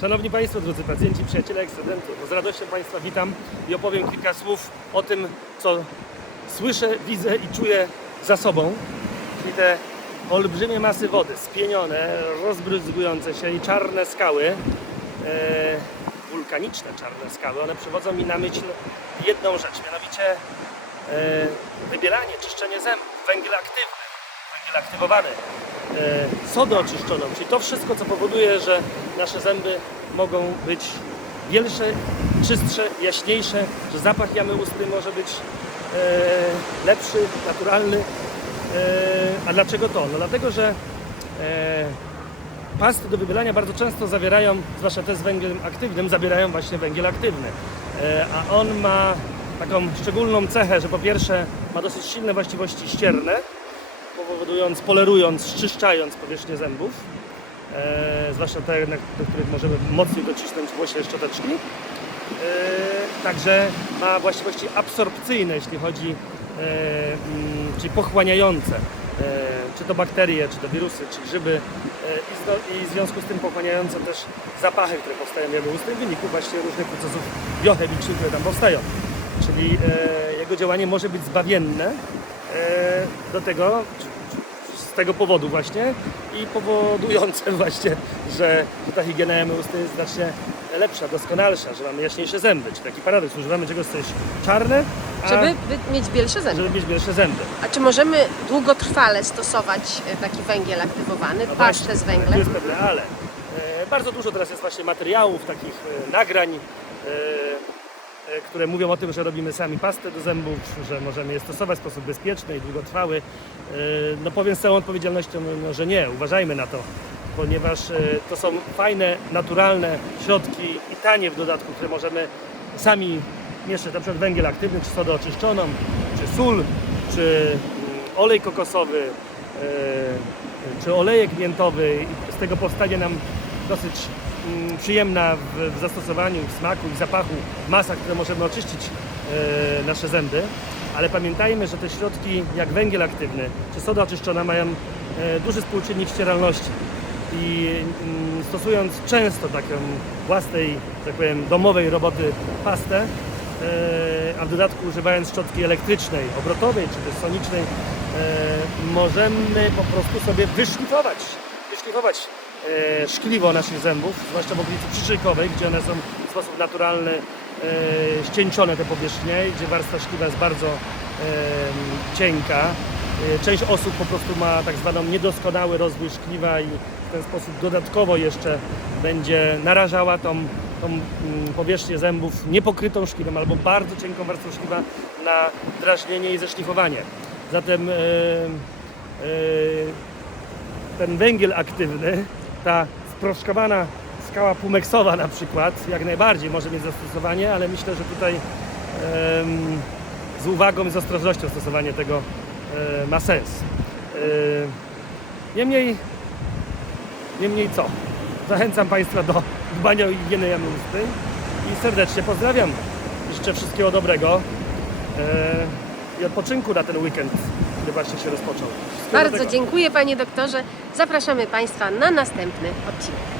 Szanowni Państwo, drodzy pacjenci, przyjaciele ekscedentów, z radością Państwa witam i opowiem kilka słów o tym, co słyszę, widzę i czuję za sobą, czyli te olbrzymie masy wody, spienione, rozbryzgujące się i czarne skały, e, wulkaniczne czarne skały, one przywodzą mi na myśl jedną rzecz, mianowicie e, wybieranie, czyszczenie zębów, węgiel aktywny, węgiel aktywowany, sodę oczyszczoną, czyli to wszystko, co powoduje, że nasze zęby mogą być bielsze, czystsze, jaśniejsze, że zapach jamy ustnej może być e, lepszy, naturalny. E, a dlaczego to? No dlatego, że e, pasty do wybierania bardzo często zawierają, zwłaszcza te z węglem aktywnym, zawierają właśnie węgiel aktywny. E, a on ma taką szczególną cechę, że po pierwsze ma dosyć silne właściwości ścierne, powodując, polerując, czyszczając powierzchnię zębów, e, zwłaszcza te, na, do których możemy mocniej docisnąć włosie szczoteczki. E, także ma właściwości absorpcyjne, jeśli chodzi, e, mm, czyli pochłaniające, e, czy to bakterie, czy to wirusy, czy grzyby e, i, i w związku z tym pochłaniające też zapachy, które powstają w jamy ustnej w wyniku właśnie różnych procesów biochemicznych, które tam powstają. Czyli e, jego działanie może być zbawienne e, do tego, z tego powodu właśnie i powodujące właśnie, że, ta higiena jamy ustnej jest znacznie lepsza, doskonalsza, że mamy jaśniejsze zęby. Czy taki paradoks, używamy czegoś, co jest czarne, a, Żeby by mieć bielsze zęby. żeby mieć większe zęby. A czy możemy długotrwale stosować e, taki węgiel aktywowany, No pastę właśnie, z węglem? jest pewne ale. E, bardzo dużo teraz jest właśnie materiałów, takich e, nagrań, e, które mówią o tym, że robimy sami pastę do zębów, że możemy je stosować w sposób bezpieczny i długotrwały. E, no powiem z całą odpowiedzialnością, no, że nie, uważajmy na to, ponieważ e, to są fajne, naturalne środki i tanie w dodatku, które możemy sami mieszać, na przykład węgiel aktywny, czy sodę oczyszczoną, czy sól, czy mm, olej kokosowy, e, czy olejek miętowy i z tego powstanie nam dosyć przyjemna w, w zastosowaniu, w smaku i zapachu masa, które możemy oczyścić e, nasze zęby. Ale pamiętajmy, że te środki jak węgiel aktywny czy soda oczyszczona mają e, duży współczynnik ścieralności. I mm, stosując często taką własnej, tak powiem, domowej roboty pastę, e, a w dodatku używając szczotki elektrycznej, obrotowej czy też sonicznej, możemy po prostu sobie wyszlifować, wyszlifować e, szkliwo naszych zębów, zwłaszcza w okolicy przyczynkowej, gdzie one są w sposób naturalny e, ścieńczone te powierzchnie, gdzie warstwa szkliwa jest bardzo e, cienka. Część osób po prostu ma tak zwaną niedoskonały rozwój szkliwa i w ten sposób dodatkowo jeszcze będzie narażała tą, tą mm, powierzchnię zębów niepokrytą szkliwem albo bardzo cienką warstwą szkliwa na drażnienie i zeszlifowanie. Zatem ten węgiel aktywny, ta sproszkowana skała pumeksowa na przykład, jak najbardziej może mieć zastosowanie, ale myślę, że tutaj z uwagą i z ostrożnością stosowanie tego e, ma sens. E, niemniej, niemniej co? Zachęcam Państwa do dbania o higienę jamy ustnej i serdecznie pozdrawiam. Życzę wszystkiego dobrego e, i odpoczynku na ten weekend, który właśnie się rozpoczął. Wszystkiego Bardzo dobrego. dziękuję Panie Doktorze. Zapraszamy Państwa na następny odcinek.